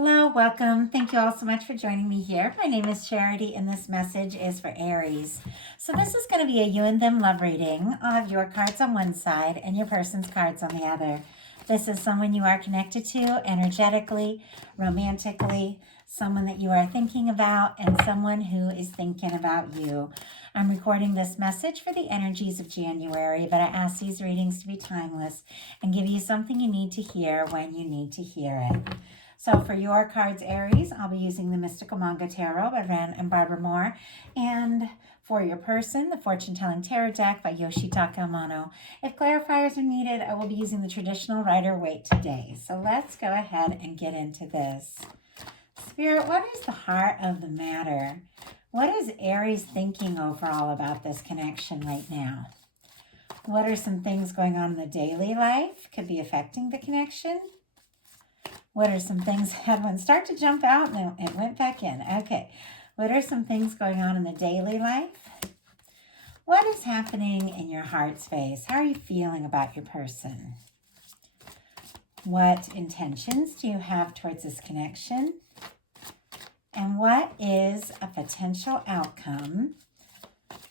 Hello, welcome. Thank you all so much for joining me here. My name is Charity, and this message is for Aries. So, this is going to be a you and them love reading. I'll have your cards on one side and your person's cards on the other. This is someone you are connected to energetically, romantically, someone that you are thinking about, and someone who is thinking about you. I'm recording this message for the energies of January, but I ask these readings to be timeless and give you something you need to hear when you need to hear it. So for your cards, Aries, I'll be using the Mystical Manga Tarot by Ren and Barbara Moore. And for your person, the Fortune Telling Tarot deck by Yoshitaka Amano. If clarifiers are needed, I will be using the traditional Rider-Waite today. So let's go ahead and get into this. Spirit, what is the heart of the matter? What is Aries thinking overall about this connection right now? What are some things going on in the daily life? Could be affecting the connection. What are some things, had one start to jump out and it went back in. Okay. What are some things going on in the daily life? What is happening in your heart space? How are you feeling about your person? What intentions do you have towards this connection? And what is a potential outcome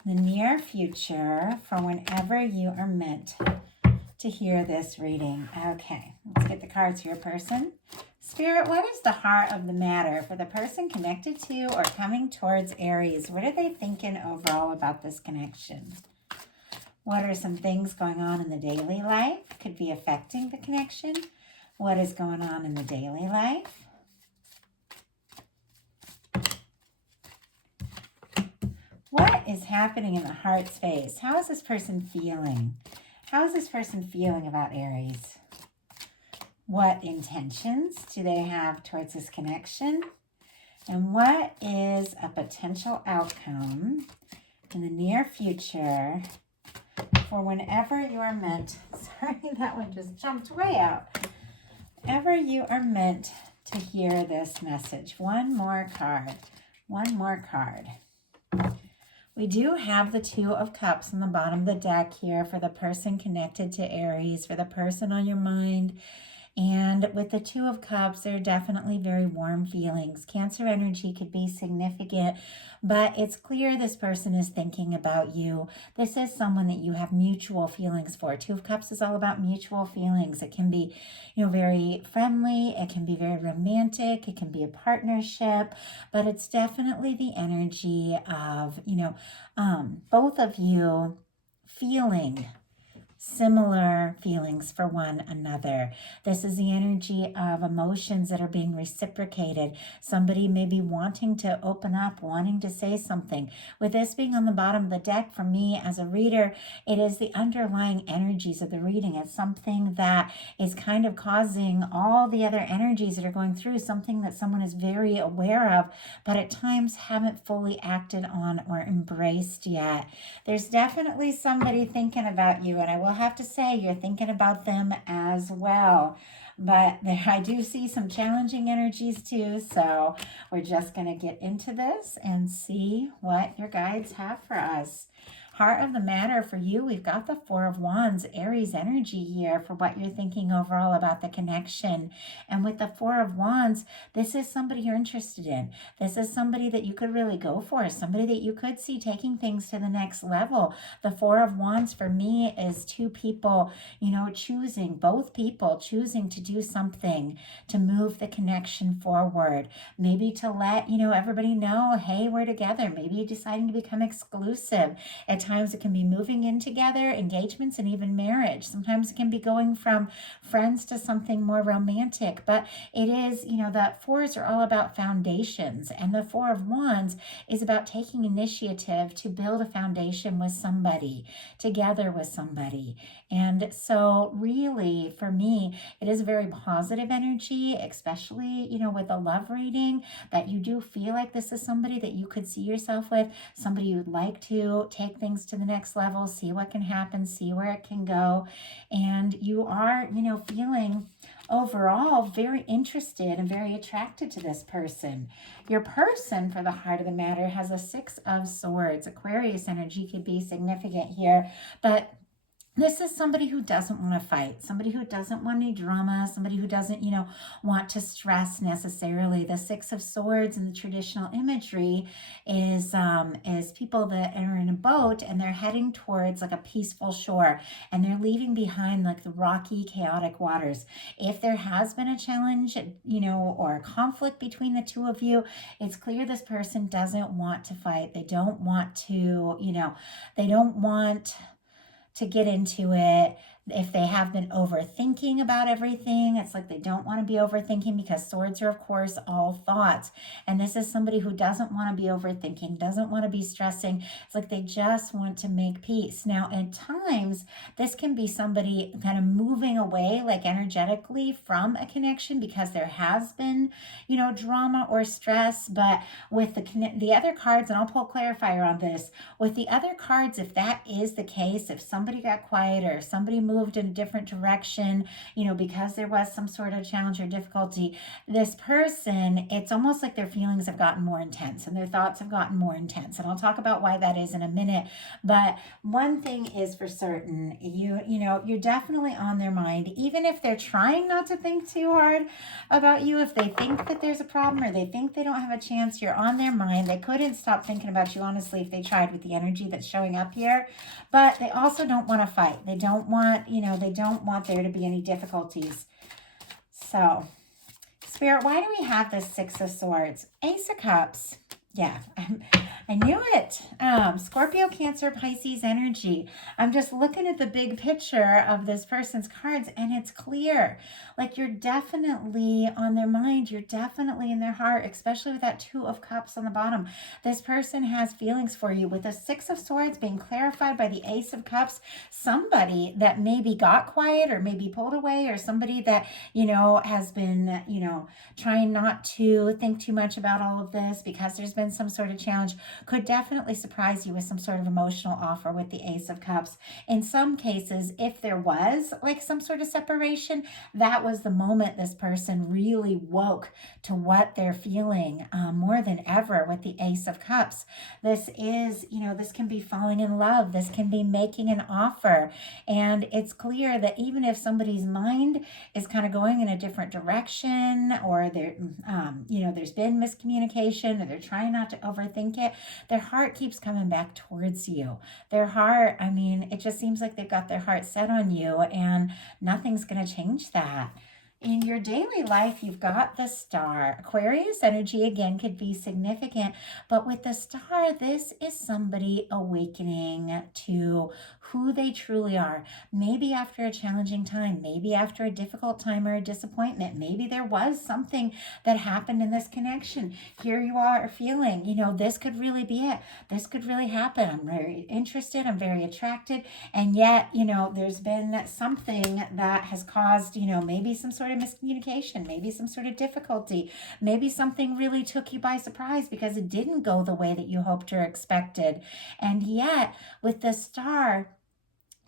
in the near future for whenever you are meant to hear this reading? Okay, let's get the cards for your person. Spirit, what is the heart of the matter for the person connected to or coming towards Aries? What are they thinking overall about this connection? What are some things going on in the daily life? Could be affecting the connection. What is going on in the daily life? What is happening in the heart space? How is this person feeling? How is this person feeling about Aries? What intentions do they have towards this connection? And what is a potential outcome in the near future for whenever you are meant, sorry, that one just jumped way out. Whenever you are meant to hear this message. One more card. One more card. We do have the Two of Cups on the bottom of the deck here for the person connected to Aries, for the person on your mind. And with the Two of Cups, there are definitely very warm feelings. Cancer energy could be significant, but it's clear this person is thinking about you. This is someone that you have mutual feelings for. Two of Cups is all about mutual feelings. It can be, very friendly. It can be very romantic. It can be a partnership, but it's definitely the energy of, both of you feeling similar feelings for one another. This is the energy of emotions that are being reciprocated. Somebody may be wanting to open up, wanting to say something. With this being on the bottom of the deck, for me as a reader, it is the underlying energies of the reading. It's something that is kind of causing all the other energies that are going through, something that someone is very aware of, but at times haven't fully acted on or embraced yet. There's definitely somebody thinking about you, and I will have to say you're thinking about them as well. But I do see some challenging energies too, so we're just going to get into this and see what your guides have for us. Heart of the matter for you, we've got the Four of Wands, Aries energy here for what you're thinking overall about the connection. And with the Four of Wands, this is somebody you're interested in. This is somebody that you could really go for, somebody that you could see taking things to the next level. The Four of Wands for me is two people, both people choosing to do something to move the connection forward. Maybe to let, everybody know, hey, we're together. Maybe deciding to become exclusive. At times it can be moving in together, engagements, and even marriage. Sometimes it can be going from friends to something more romantic, but it is, the fours are all about foundations, and the Four of Wands is about taking initiative to build a foundation with somebody, together with somebody. And so really, for me, it is a very positive energy, especially, with a love reading, that you do feel like this is somebody that you could see yourself with, somebody you would like to take things to the next level, see what can happen, see where it can go. And you are, feeling overall very interested and very attracted to this person. Your person, for the heart of the matter, has a Six of Swords. Aquarius energy could be significant here, but This is somebody who doesn't want to fight, somebody who doesn't want any drama, somebody who doesn't, want to stress necessarily. The Six of Swords in the traditional imagery is people that are in a boat and they're heading towards like a peaceful shore, and they're leaving behind like the rocky, chaotic waters. If there has been a challenge, or a conflict between the two of you, it's clear this person doesn't want to fight. They don't want to, they don't want to get into it. If they have been overthinking about everything, it's like they don't want to be overthinking, because swords are, of course, all thoughts. And this is somebody who doesn't want to be overthinking, doesn't want to be stressing. It's like they just want to make peace. Now, at times, this can be somebody kind of moving away, like energetically, from a connection because there has been, drama or stress. But with the other cards, and I'll pull a clarifier on this, with the other cards, if that is the case, if somebody got quieter, somebody moved in a different direction, because there was some sort of challenge or difficulty, this person, it's almost like their feelings have gotten more intense and their thoughts have gotten more intense. And I'll talk about why that is in a minute. But one thing is for certain, you're definitely on their mind, even if they're trying not to think too hard about you. If they think that there's a problem or they think they don't have a chance, you're on their mind. They couldn't stop thinking about you, honestly, if they tried, with the energy that's showing up here. But they also don't want to fight. They don't want, they don't want there to be any difficulties. So, Spirit, why do we have this Six of Swords? Ace of Cups. Yeah, I knew it. Scorpio, Cancer, Pisces energy. I'm just looking at the big picture of this person's cards, and it's clear. Like, you're definitely on their mind. You're definitely in their heart, especially with that Two of Cups on the bottom. This person has feelings for you. With the Six of Swords being clarified by the Ace of Cups, somebody that maybe got quiet or maybe pulled away, or somebody that, has been, trying not to think too much about all of this because there's been some sort of challenge, could definitely surprise you with some sort of emotional offer with the Ace of Cups. In some cases, if there was like some sort of separation, that was the moment this person really woke to what they're feeling, more than ever with the Ace of Cups. This is, this can be falling in love. This can be making an offer. And it's clear that even if somebody's mind is kind of going in a different direction, or there's been miscommunication, or they're trying not to overthink it, their heart keeps coming back towards you. Their heart, it just seems like they've got their heart set on you, and nothing's going to change that. In your daily life, you've got the Star. Aquarius energy, again, could be significant, but with the Star, this is somebody awakening to who they truly are. Maybe after a challenging time, maybe after a difficult time or a disappointment, maybe there was something that happened in this connection. Here you are feeling, this could really be it. This could really happen. I'm very interested. I'm very attracted. And yet, there's been something that has caused, maybe some sort of miscommunication, maybe some sort of difficulty, maybe something really took you by surprise because it didn't go the way that you hoped or expected. And yet, with the Star,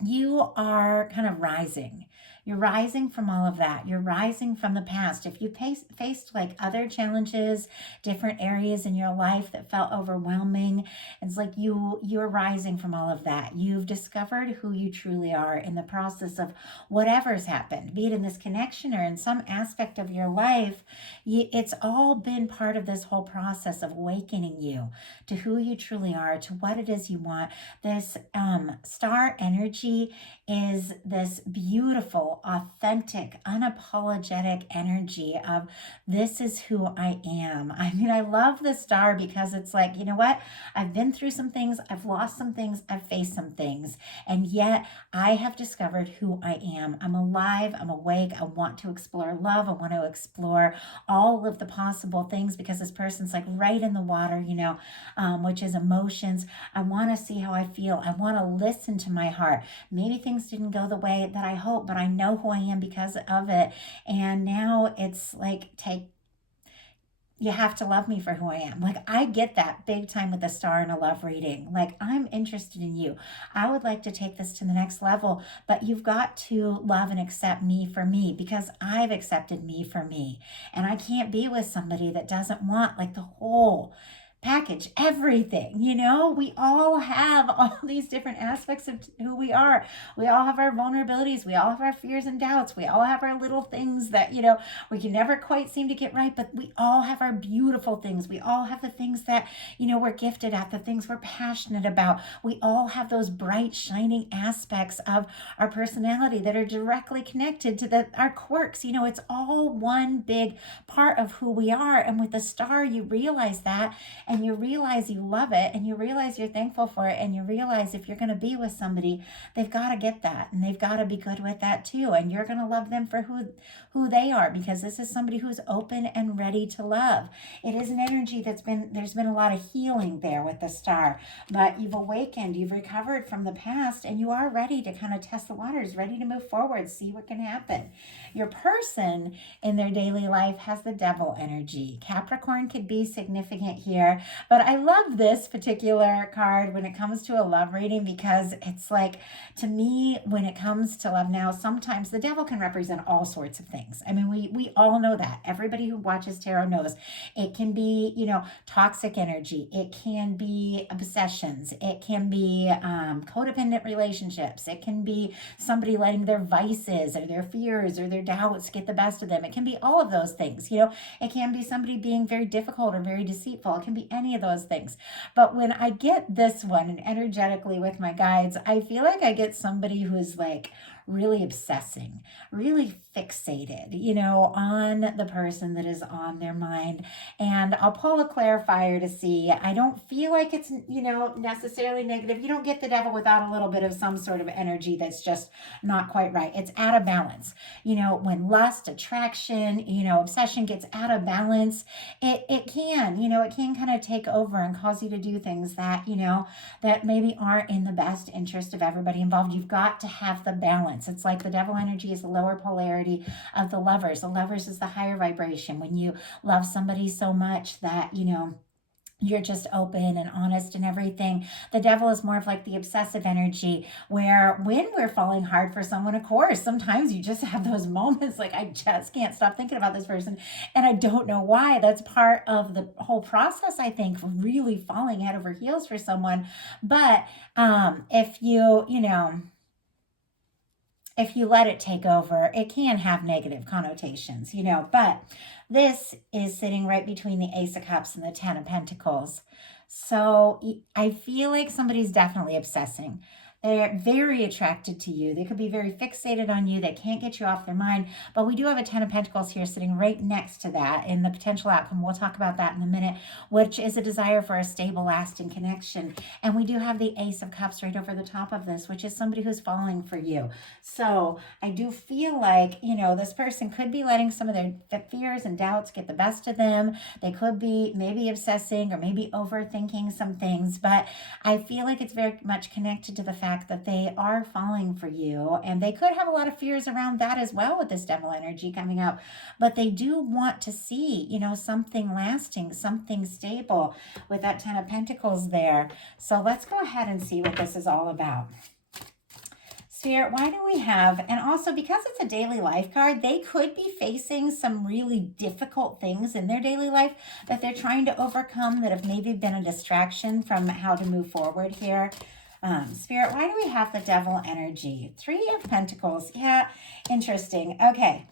you are kind of rising. You're rising from all of that. You're rising from the past. If you faced like other challenges, different areas in your life that felt overwhelming, it's like you're rising from all of that. You've discovered who you truly are in the process of whatever's happened, be it in this connection or in some aspect of your life. It's all been part of this whole process of awakening you to who you truly are, to what it is you want. This Star energy is this beautiful, authentic, unapologetic energy of this is who I am. I love the Star because it's like, you know what? I've been through some things, I've lost some things, I've faced some things, and yet I have discovered who I am. I'm alive, I'm awake, I want to explore love, I want to explore all of the possible things, because this person's like right in the water, which is emotions. I want to see how I feel. I want to listen to my heart. Maybe things didn't go the way that I hope, but I know who I am because of it. And now it's like, you have to love me for who I am. Like, I get that big time with a Star in a love reading. Like, I'm interested in you. I would like to take this to the next level, but you've got to love and accept me for me, because I've accepted me for me. And I can't be with somebody that doesn't want like the whole package everything. You know, we all have all these different aspects of who we are. We all have our vulnerabilities. We all have our fears and doubts. We all have our little things that, you know, we can never quite seem to get right, but we all have our beautiful things. We all have the things that, you know, we're gifted at, the things we're passionate about. We all have those bright, shining aspects of our personality that are directly connected to our quirks. You know, it's all one big part of who we are. And with the star, you realize that, and you realize you love it, and you realize you're thankful for it, and you realize if you're going to be with somebody, they've got to get that, and they've got to be good with that too, and you're going to love them for who they are, because this is somebody who's open and ready to love. It is an energy there's been a lot of healing there with the star, but you've awakened, you've recovered from the past, and you are ready to kind of test the waters, ready to move forward, see what can happen. Your person in their daily life has the devil energy. Capricorn could be significant here, but I love this particular card when it comes to a love reading, because it's like, to me, when it comes to love now, sometimes the devil can represent all sorts of things. I mean, we all know that. Everybody who watches tarot knows it can be, you know, toxic energy. It can be obsessions. It can be codependent relationships. It can be somebody letting their vices or their fears or their doubts get the best of them. It can be all of those things. You know, it can be somebody being very difficult or very deceitful. It can be any of those things. But when I get this one, and energetically with my guides, I feel like I get somebody who is like really obsessing, really fixated, you know, on the person that is on their mind. And I'll pull a clarifier to see. I don't feel like it's, you know, necessarily negative. You don't get the devil without a little bit of some sort of energy that's just not quite right. It's out of balance. You know, when lust, attraction, you know, obsession gets out of balance, it can, you know, it can kind of take over and cause you to do things that, you know, that maybe aren't in the best interest of everybody involved. You've got to have the balance. It's like the devil energy is the lower polarity of the lovers. The lovers is the higher vibration. When you love somebody so much that, you know, you're just open and honest and everything. The devil is more of like the obsessive energy, where when we're falling hard for someone, of course, sometimes you just have those moments like, I just can't stop thinking about this person, and I don't know why. That's part of the whole process, I think, really falling head over heels for someone. But if you know, if you let it take over, it can have negative connotations, you know. But this is sitting right between the Ace of Cups and the Ten of Pentacles. So I feel like somebody's definitely obsessing. They're very attracted to you. They could be very fixated on you. They can't get you off their mind. But we do have a Ten of Pentacles here sitting right next to that in the potential outcome. We'll talk about that in a minute, which is a desire for a stable, lasting connection. And we do have the Ace of Cups right over the top of this, which is somebody who's falling for you. So I do feel like, you know, this person could be letting some of their fears and doubts get the best of them. They could be maybe obsessing or maybe overthinking some things. But I feel like it's very much connected to the fact that they are falling for you, and they could have a lot of fears around that as well with this devil energy coming up, but they do want to see, you know, something lasting, something stable with that Ten of Pentacles there. So let's go ahead and see what this is all about. Spirit, why do we have, and also because it's a daily life card, they could be facing some really difficult things in their daily life that they're trying to overcome, that have maybe been a distraction from how to move forward here. Spirit, why do we have the devil energy? Three of Pentacles. Yeah, interesting. Okay.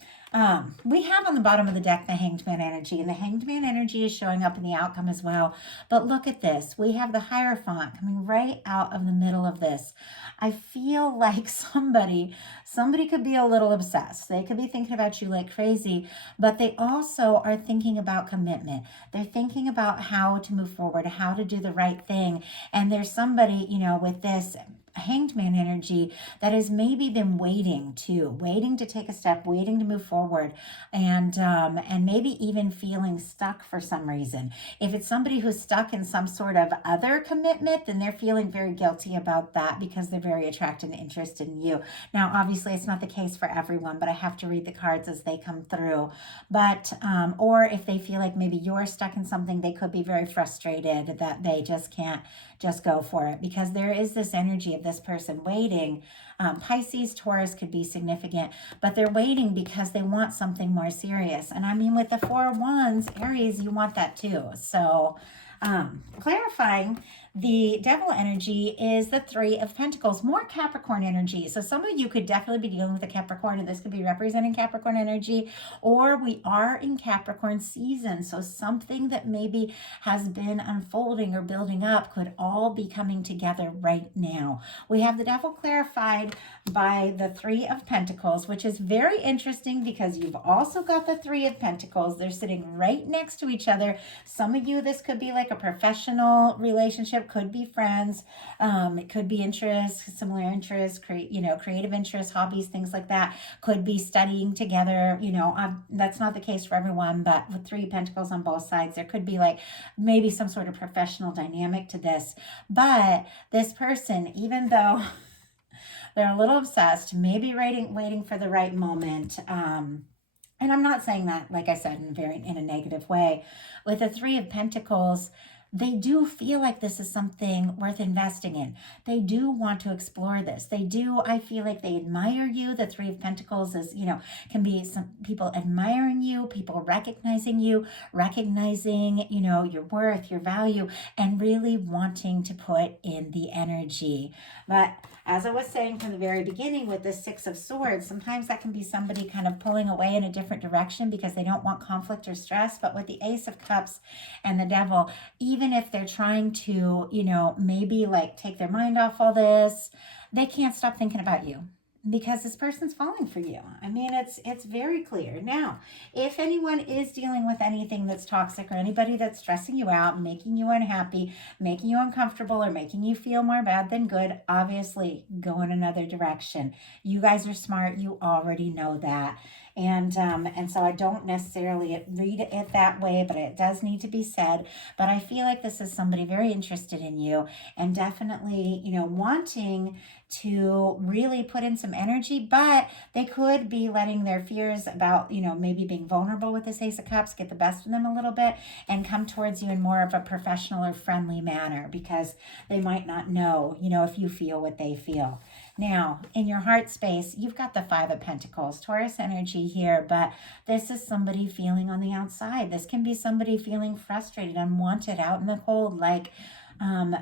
We have on the bottom of the deck the Hanged Man energy, and the Hanged Man energy is showing up in the outcome as well. But look at this. We have the Hierophant coming right out of the middle of this. I feel like somebody could be a little obsessed. They could be thinking about you like crazy, but they also are thinking about commitment. They're thinking about how to move forward, how to do the right thing. And there's somebody, you know, with this Hanged Man energy that has maybe been waiting to take a step, waiting to move forward, and maybe even feeling stuck for some reason. If it's somebody who's stuck in some sort of other commitment, then they're feeling very guilty about that because they're very attracted and interested in you. Now, obviously, it's not the case for everyone, but I have to read the cards as they come through. But or if they feel like maybe you're stuck in something, they could be very frustrated that they just can't just go for it, because there is this energy of this person waiting. Pisces, Taurus could be significant, but they're waiting because they want something more serious. And I mean, with the Four of Wands, Aries, you want that too. So Clarifying the devil energy is the Three of Pentacles, more Capricorn energy. So some of you could definitely be dealing with a Capricorn, and this could be representing Capricorn energy, or we are in Capricorn season. So something that maybe has been unfolding or building up could all be coming together right now. We have the devil clarified by the Three of Pentacles, which is very interesting because you've also got the Three of Pentacles. They're sitting right next to each other. Some of you, this could be like a professional relationship, could be friends, it could be interests, similar interests, creative interests, hobbies, things like that. Could be studying together. That's not the case for everyone, but with Three of Pentacles on both sides, there could be like maybe some sort of professional dynamic to this. But this person, even though they're a little obsessed, maybe waiting for the right moment. And I'm not saying that, like I said, in a negative way. With the Three of Pentacles, they do feel like this is something worth investing in. They do want to explore this. I feel like they admire you. The Three of Pentacles is, can be some people admiring you, people recognizing you, recognizing, your worth, your value, and really wanting to put in the energy. But as I was saying from the very beginning with the Six of Swords, sometimes that can be somebody kind of pulling away in a different direction because they don't want conflict or stress. But with the Ace of Cups and the Devil, even if they're trying to, maybe like take their mind off all this, they can't stop thinking about you because this person's falling for you. I mean, it's very clear. Now, if anyone is dealing with anything that's toxic or anybody that's stressing you out, making you unhappy, making you uncomfortable, or making you feel more bad than good, obviously go in another direction. You guys are smart. You already know that. And so I don't necessarily read it that way, but it does need to be said. But I feel like this is somebody very interested in you and definitely, wanting to really put in some energy, but they could be letting their fears about, maybe being vulnerable with this Ace of Cups get the best of them a little bit and come towards you in more of a professional or friendly manner because they might not know, if you feel what they feel. Now, in your heart space, you've got the Five of Pentacles, Taurus energy here, but this is somebody feeling on the outside. This can be somebody feeling frustrated, unwanted, out in the cold, like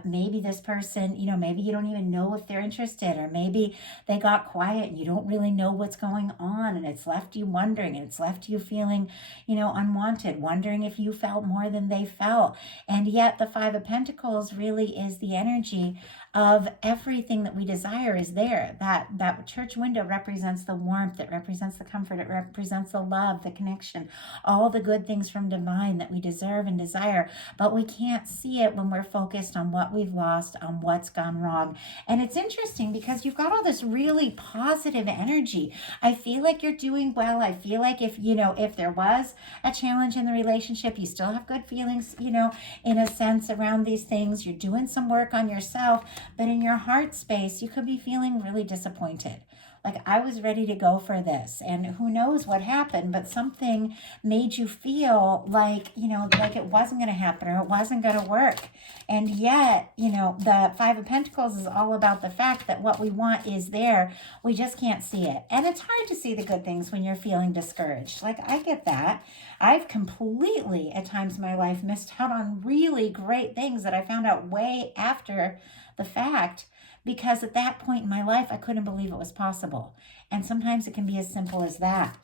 maybe this person, maybe you don't even know if they're interested, or maybe they got quiet and you don't really know what's going on, and it's left you wondering, and it's left you feeling, unwanted, wondering if you felt more than they felt. And yet the Five of Pentacles really is the energy of everything that we desire is there. That church window represents the warmth, it represents the comfort, it represents the love, the connection, all the good things from divine that we deserve and desire, but we can't see it when we're focused on what we've lost, on what's gone wrong. And it's interesting because you've got all this really positive energy. I feel like you're doing well. I feel like if there was a challenge in the relationship, you still have good feelings, in a sense around these things. You're doing some work on yourself. But in your heart space, you could be feeling really disappointed. Like, I was ready to go for this, and who knows what happened, but something made you feel like, like it wasn't going to happen or it wasn't going to work. And yet, the Five of Pentacles is all about the fact that what we want is there. We just can't see it. And it's hard to see the good things when you're feeling discouraged. Like, I get that. I've completely, at times in my life, missed out on really great things that I found out way after the fact, because at that point in my life, I couldn't believe it was possible. And sometimes it can be as simple as that.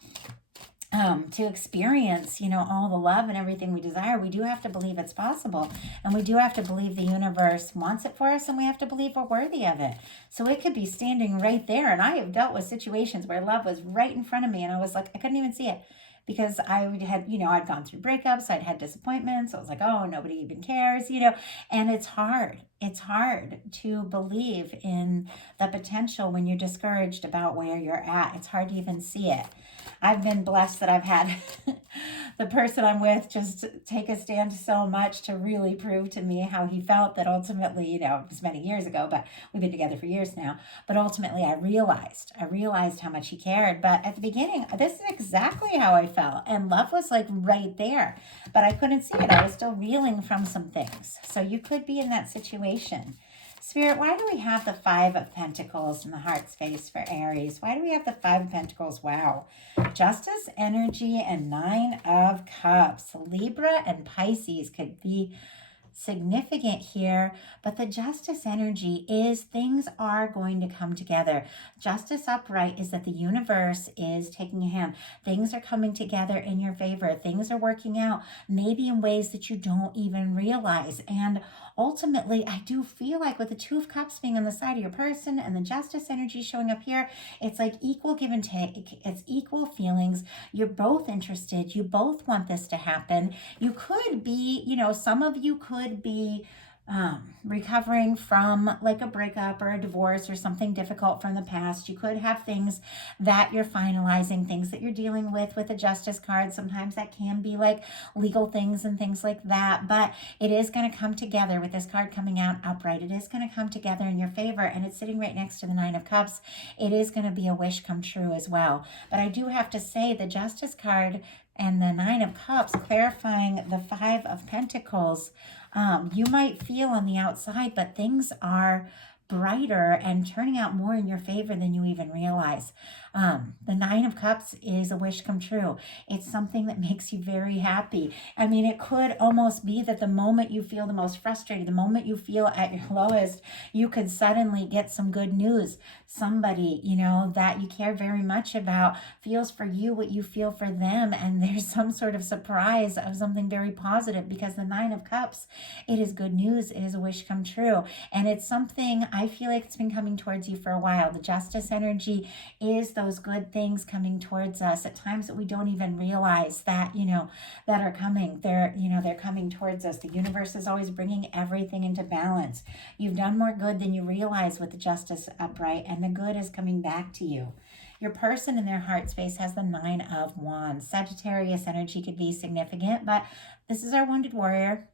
To experience, all the love and everything we desire, we do have to believe it's possible. And we do have to believe the universe wants it for us, and we have to believe we're worthy of it. So it could be standing right there. And I have dealt with situations where love was right in front of me, and I was like, I couldn't even see it. Because I had, I'd gone through breakups, I'd had disappointments. I was like, oh, nobody even cares, and it's hard. It's hard to believe in the potential when you're discouraged about where you're at. It's hard to even see it. I've been blessed that I've had the person I'm with just take a stand so much to really prove to me how he felt, that ultimately, it was many years ago, but we've been together for years now. But ultimately I realized how much he cared. But at the beginning, this is exactly how I felt. And love was like right there, but I couldn't see it. I was still reeling from some things. So you could be in that situation. Spirit, why do we have the Five of Pentacles in the heart space for Aries? Why do we have the Five of Pentacles? Wow. Justice, energy, and Nine of Cups. Libra and Pisces could be significant here, but the Justice energy is things are going to come together. Justice upright is that the universe is taking a hand. Things are coming together in your favor. Things are working out, maybe in ways that you don't even realize. And ultimately, I do feel like with the Two of Cups being on the side of your person and the Justice energy showing up here, it's like equal give and take. It's equal feelings. You're both interested. You both want this to happen. You could be, some of you could be recovering from like a breakup or a divorce or something difficult from the past. You could have things that you're finalizing, things that you're dealing with the Justice card. Sometimes that can be like legal things and things like that, but it is going to come together with this card coming out upright. It is going to come together in your favor, and it's sitting right next to the Nine of Cups. It is going to be a wish come true as well. But I do have to say the Justice card and the Nine of Cups clarifying the Five of Pentacles. You might feel on the outside, but things are brighter and turning out more in your favor than you even realize. The Nine of Cups is a wish come true. It's something that makes you very happy. I mean, it could almost be that the moment you feel the most frustrated, the moment you feel at your lowest, you could suddenly get some good news. Somebody, that you care very much about feels for you what you feel for them, and there's some sort of surprise of something very positive, because the Nine of Cups, it is good news. It is a wish come true, and it's something I feel like it's been coming towards you for a while. The Justice energy is those good things coming towards us at times that we don't even realize that, that are coming. They're coming towards us. The universe is always bringing everything into balance. You've done more good than you realize with the Justice upright, and the good is coming back to you. Your person in their heart space has the Nine of Wands. Sagittarius energy could be significant, but this is our wounded warrior,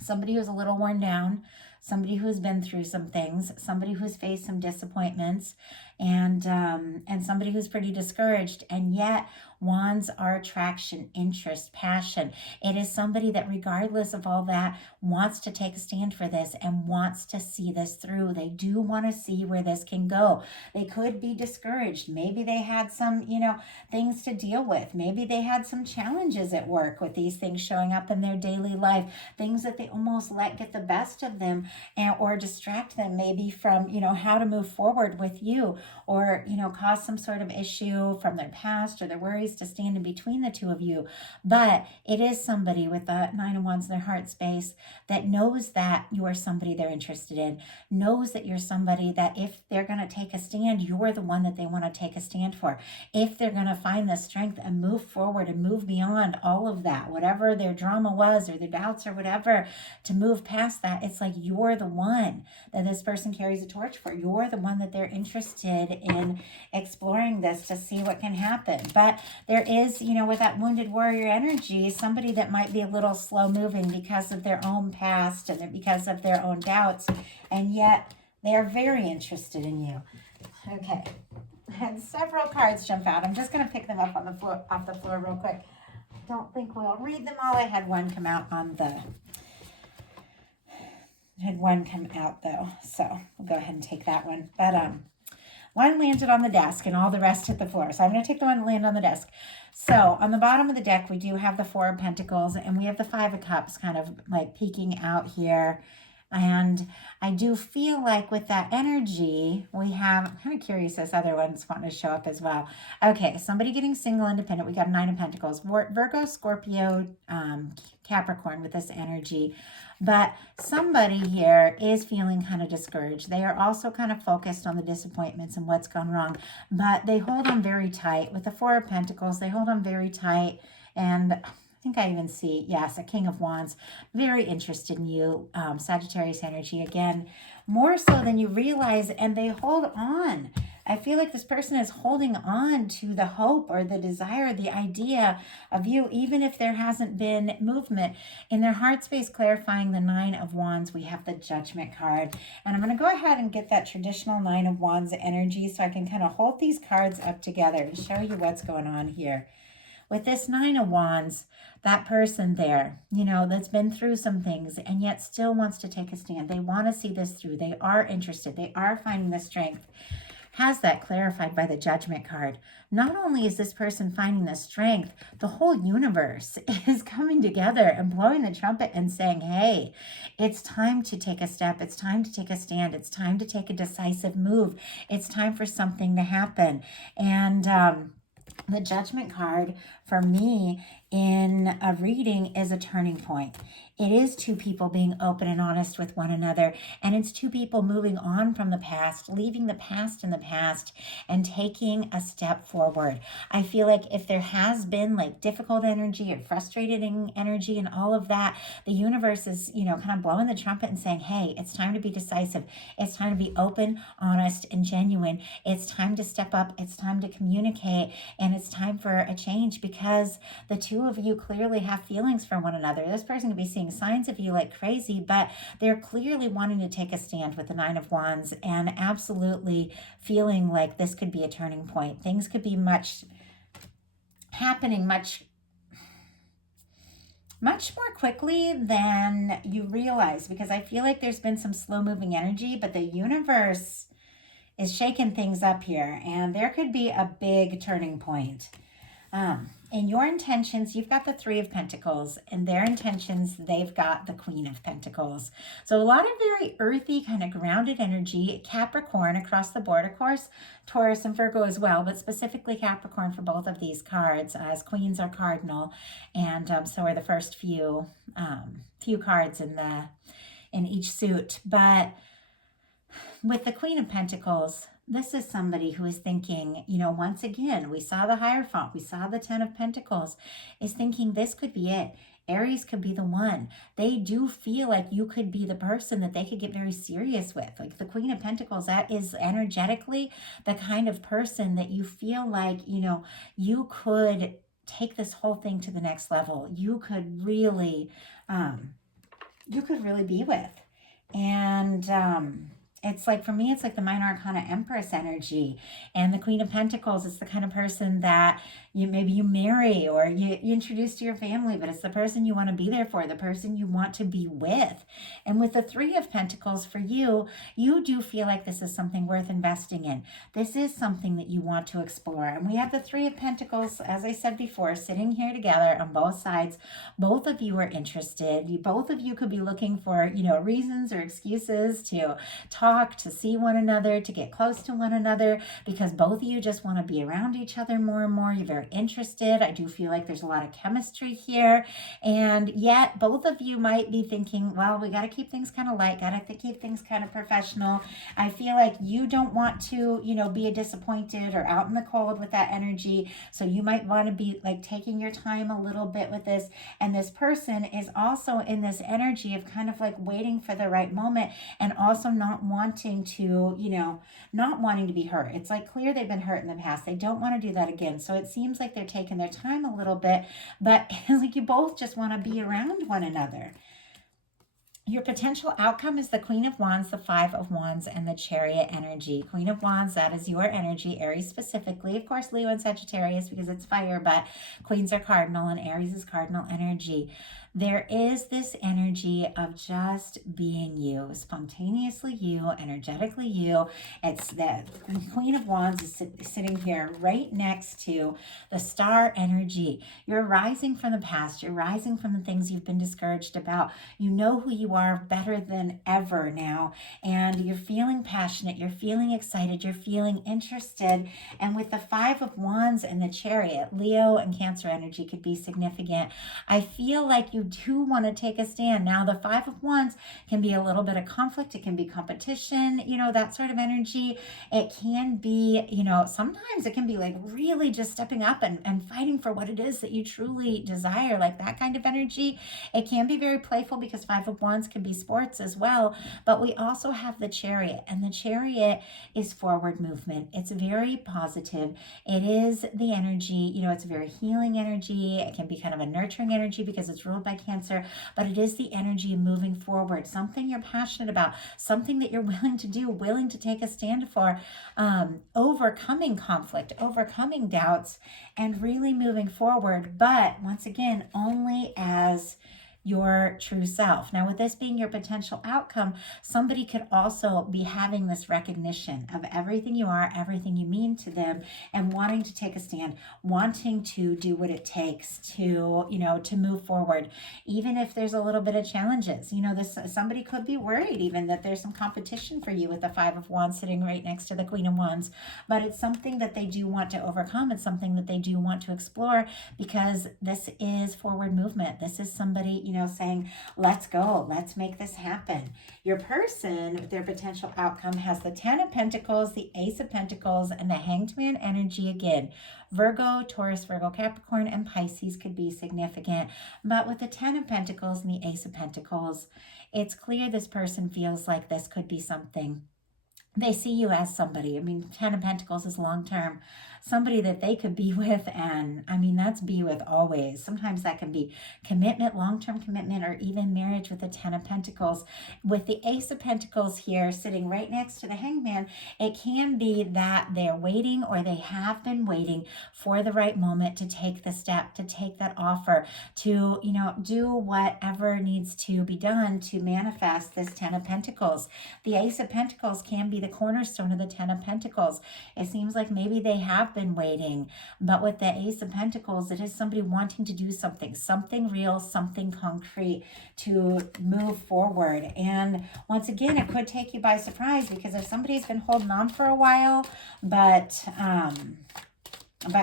somebody who's a little worn down, somebody who's been through some things, somebody who's faced some disappointments, and somebody who's pretty discouraged. And yet wands are attraction, interest, passion. It is somebody that, regardless of all that, wants to take a stand for this and wants to see this through. They do want to see where this can go. They could be discouraged. Maybe they had some, things to deal with. Maybe they had some challenges at work with these things showing up in their daily life, things that they almost let get the best of them or distract them maybe from, how to move forward with you, or, cause some sort of issue from their past or their worries to stand in between the two of you. But it is somebody with the Nine of Wands in their heart space that knows that you are somebody they're interested in, knows that you're somebody that if they're going to take a stand, you're the one that they want to take a stand for. If they're going to find the strength and move forward and move beyond all of that, whatever their drama was or their doubts or whatever, to move past that, it's like you're the one that this person carries a torch for. You're the one that they're interested in exploring this to see what can happen. But there is, with that wounded warrior energy, somebody that might be a little slow moving because of their own past and because of their own doubts, and yet they are very interested in you. Okay, I had several cards jump out. I'm just going to pick them up on the floor, off the floor real quick. Don't think we'll read them all. I had one come out though, so we'll go ahead and take that one. But one landed on the desk and all the rest hit the floor. So I'm going to take the one that landed on the desk. So on the bottom of the deck, we do have the Four of Pentacles, and we have the Five of Cups kind of like peeking out here. And I do feel like with that energy, we have, I'm kind of curious, this other one's wanting to show up as well. Okay, somebody getting single, independent. We got Nine of Pentacles, Virgo, Scorpio, Capricorn with this energy. But somebody here is feeling kind of discouraged. They are also kind of focused on the disappointments and what's gone wrong. But they hold on very tight. With the Four of Pentacles, they hold on very tight. And I think I even see, yes, a King of Wands, very interested in you, Sagittarius energy, again, more so than you realize, and they hold on. I feel like this person is holding on to the hope or the desire, the idea of you, even if there hasn't been movement. In their heart space, clarifying the Nine of Wands, we have the Judgment card. And I'm going to go ahead and get that traditional Nine of Wands energy so I can kind of hold these cards up together and show you what's going on here. With this Nine of Wands, that person there, that's been through some things and yet still wants to take a stand. They want to see this through. They are interested. They are finding the strength. has that clarified by the Judgment card. Not only is this person finding the strength, the whole universe is coming together and blowing the trumpet and saying, hey, it's time to take a step. It's time to take a stand. It's time to take a decisive move. It's time for something to happen. And the Judgment card for me in a reading is a turning point. It is two people being open and honest with one another, and it's two people moving on from the past, leaving the past in the past, and taking a step forward. I feel like if there has been like difficult energy or frustrating energy and all of that, the universe is, kind of blowing the trumpet and saying, hey, it's time to be decisive. It's time to be open, honest, and genuine. It's time to step up. It's time to communicate, and it's time for a change, because the two of you clearly have feelings for one another. This person could be seeing signs of you like crazy, but they're clearly wanting to take a stand with the Nine of Wands and absolutely feeling like this could be a turning point. Things could be happening much more quickly than you realize, because I feel like there's been some slow moving energy, but the universe is shaking things up here, and there could be a big turning point. In your intentions, you've got the Three of Pentacles. In their intentions, they've got the Queen of Pentacles. So a lot of very earthy, kind of grounded energy. Capricorn across the board, of course, Taurus and Virgo as well, but specifically Capricorn for both of these cards, as queens are cardinal, and so are the first few cards in each suit. But with the Queen of Pentacles, this is somebody who is thinking, once again, we saw the Hierophant, we saw the Ten of Pentacles, is thinking this could be it. Aries could be the one. They do feel like you could be the person that they could get very serious with. Like the Queen of Pentacles, that is energetically the kind of person that you feel like, you could take this whole thing to the next level. You could really be with. And it's like, for me, it's like the Minor Arcana Empress energy. And the Queen of Pentacles is the kind of person that maybe you marry or you introduce to your family, but it's the person you want to be there for, the person you want to be with. And with the Three of Pentacles for you, you do feel like this is something worth investing in. This is something that you want to explore. And we have the Three of Pentacles, as I said before, sitting here together on both sides. Both of you are interested. Both of you could be looking for, reasons or excuses to talk, to see one another, to get close to one another, because both of you just want to be around each other more and more. You're very interested. I do feel like there's a lot of chemistry here. And yet both of you might be thinking, well, we got to keep things kind of light, got to keep things kind of professional. I feel like you don't want to, be disappointed or out in the cold with that energy. So you might want to be like taking your time a little bit with this. And this person is also in this energy of kind of like waiting for the right moment, and also not wanting to, not wanting to be hurt. It's like clear they've been hurt in the past. They don't want to do that again. So it seems like they're taking their time a little bit, but it's like you both just want to be around one another. Your potential outcome is the Queen of Wands, the Five of Wands, and the Chariot energy. Queen of Wands, that is your energy, Aries specifically. Of course, Leo and Sagittarius because it's fire, but Queens are cardinal and Aries is cardinal energy. There is this energy of just being you, spontaneously you, energetically you. It's that Queen of Wands is sitting here right next to the star energy. You're rising from the past. You're rising from the things you've been discouraged about. You know who you are better than ever now, and you're feeling passionate. You're feeling excited. You're feeling interested. And with the Five of Wands and the Chariot, Leo and Cancer energy could be significant. I feel like you do want to take a stand. Now, the Five of Wands can be a little bit of conflict. It can be competition, that sort of energy. It can be, sometimes it can be like really just stepping up and fighting for what it is that you truly desire, like that kind of energy. It can be very playful because Five of Wands can be sports as well. But we also have the Chariot, and the Chariot is forward movement. It's very positive. It is the energy, it's a very healing energy. It can be kind of a nurturing energy because it's ruled by Cancer, but it is the energy of moving forward, something you're passionate about, something that you're willing to do, willing to take a stand for, overcoming conflict, overcoming doubts, and really moving forward. But once again, only as your true self. Now, with this being your potential outcome, somebody could also be having this recognition of everything you are, everything you mean to them, and wanting to take a stand, wanting to do what it takes to, to move forward, even if there's a little bit of challenges. This somebody could be worried even that there's some competition for you with the Five of Wands sitting right next to the Queen of Wands, but it's something that they do want to overcome. It's something that they do want to explore, because this is forward movement. This is somebody, saying, let's go, let's make this happen. Your person, their potential outcome, has the Ten of Pentacles, the Ace of Pentacles, and the Hanged Man energy again. Virgo, Taurus, Virgo, Capricorn, and Pisces could be significant. But with the Ten of Pentacles and the Ace of Pentacles, it's clear this person feels like this could be something. They see you as somebody. Ten of Pentacles is long-term. Somebody that they could be with, and that's be with always. Sometimes that can be commitment, long-term commitment, or even marriage with the Ten of Pentacles. With the Ace of Pentacles here sitting right next to the Hangman, it can be that they're waiting, or they have been waiting for the right moment to take the step, to take that offer, to, do whatever needs to be done to manifest this Ten of Pentacles. The Ace of Pentacles can be the cornerstone of the Ten of Pentacles. It seems like maybe they have been waiting, but with the Ace of Pentacles, it is somebody wanting to do something real, something concrete to move forward. And once again, it could take you by surprise, because if somebody's been holding on for a while, but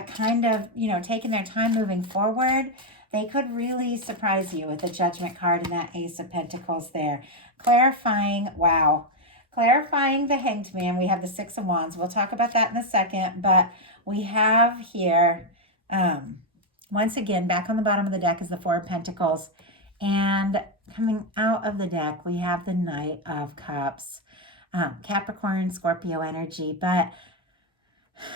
kind of, taking their time moving forward, they could really surprise you with the Judgment card and that Ace of Pentacles there. Clarifying, wow. Clarifying the Hanged Man, we have the Six of Wands. We'll talk about that in a second, but we have here, once again, back on the bottom of the deck is the Four of Pentacles. And coming out of the deck, we have the Knight of Cups. Capricorn, Scorpio energy, but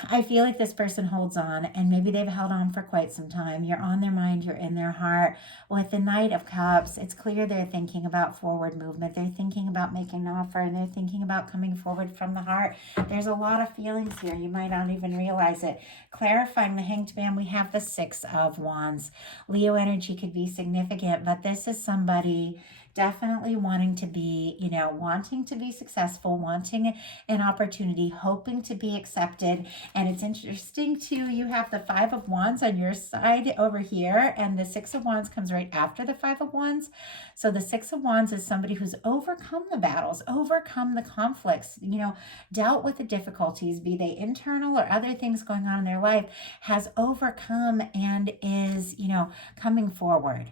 I feel like this person holds on, and maybe they've held on for quite some time. You're on their mind, you're in their heart. With the Knight of Cups, it's clear they're thinking about forward movement. They're thinking about making an offer, and they're thinking about coming forward from the heart. There's a lot of feelings here. You might not even realize it. Clarifying the Hanged Man, we have the Six of Wands. Leo energy could be significant, but this is somebody definitely wanting to be, wanting to be successful, wanting an opportunity, hoping to be accepted. And it's interesting too, you have the Five of Wands on your side over here, and the Six of Wands comes right after the Five of Wands. So the Six of Wands is somebody who's overcome the battles, overcome the conflicts, dealt with the difficulties, be they internal or other things going on in their life, has overcome and is, coming forward.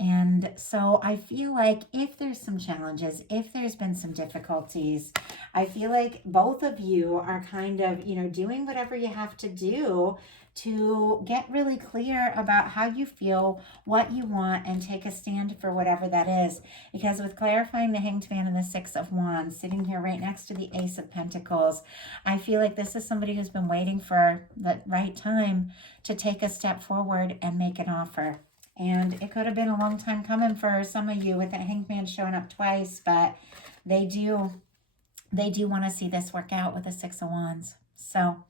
And so I feel like if there's some challenges, if there's been some difficulties, I feel like both of you are kind of, doing whatever you have to do to get really clear about how you feel, what you want, and take a stand for whatever that is. Because with clarifying the Hanged Man and the Six of Wands sitting here right next to the Ace of Pentacles, I feel like this is somebody who's been waiting for the right time to take a step forward and make an offer. And it could have been a long time coming for some of you with that Hanged Man showing up twice, but they do want to see this work out with the Six of Wands. So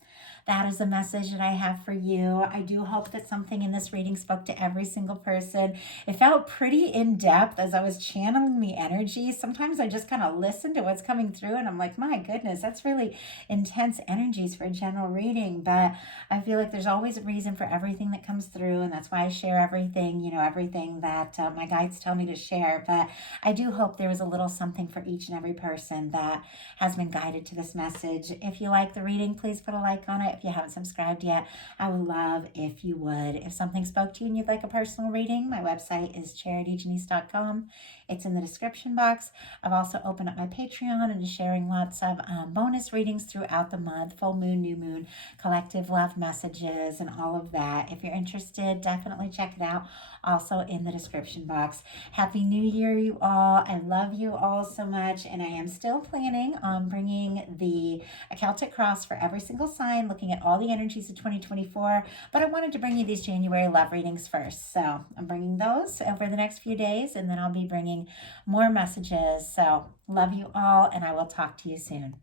that is a message that I have for you. I do hope that something in this reading spoke to every single person. It felt pretty in-depth as I was channeling the energy. Sometimes I just kind of listen to what's coming through and I'm like, my goodness, that's really intense energies for a general reading. But I feel like there's always a reason for everything that comes through, and that's why I share everything, everything that my guides tell me to share. But I do hope there was a little something for each and every person that has been guided to this message. If you like the reading, please put a like on it. If you haven't subscribed yet, I would love if you would. If something spoke to you and you'd like a personal reading, my website is charityjanice.com. It's in the description box. I've also opened up my Patreon and is sharing lots of bonus readings throughout the month, full moon, new moon, collective love messages, and all of that. If you're interested, definitely check it out. Also in the description box. Happy New Year, you all. I love you all so much, and I am still planning on bringing the Celtic Cross for every single sign, looking at all the energies of 2024, but I wanted to bring you these January love readings first. So I'm bringing those over the next few days, and then I'll be bringing more messages. So love you all, and I will talk to you soon.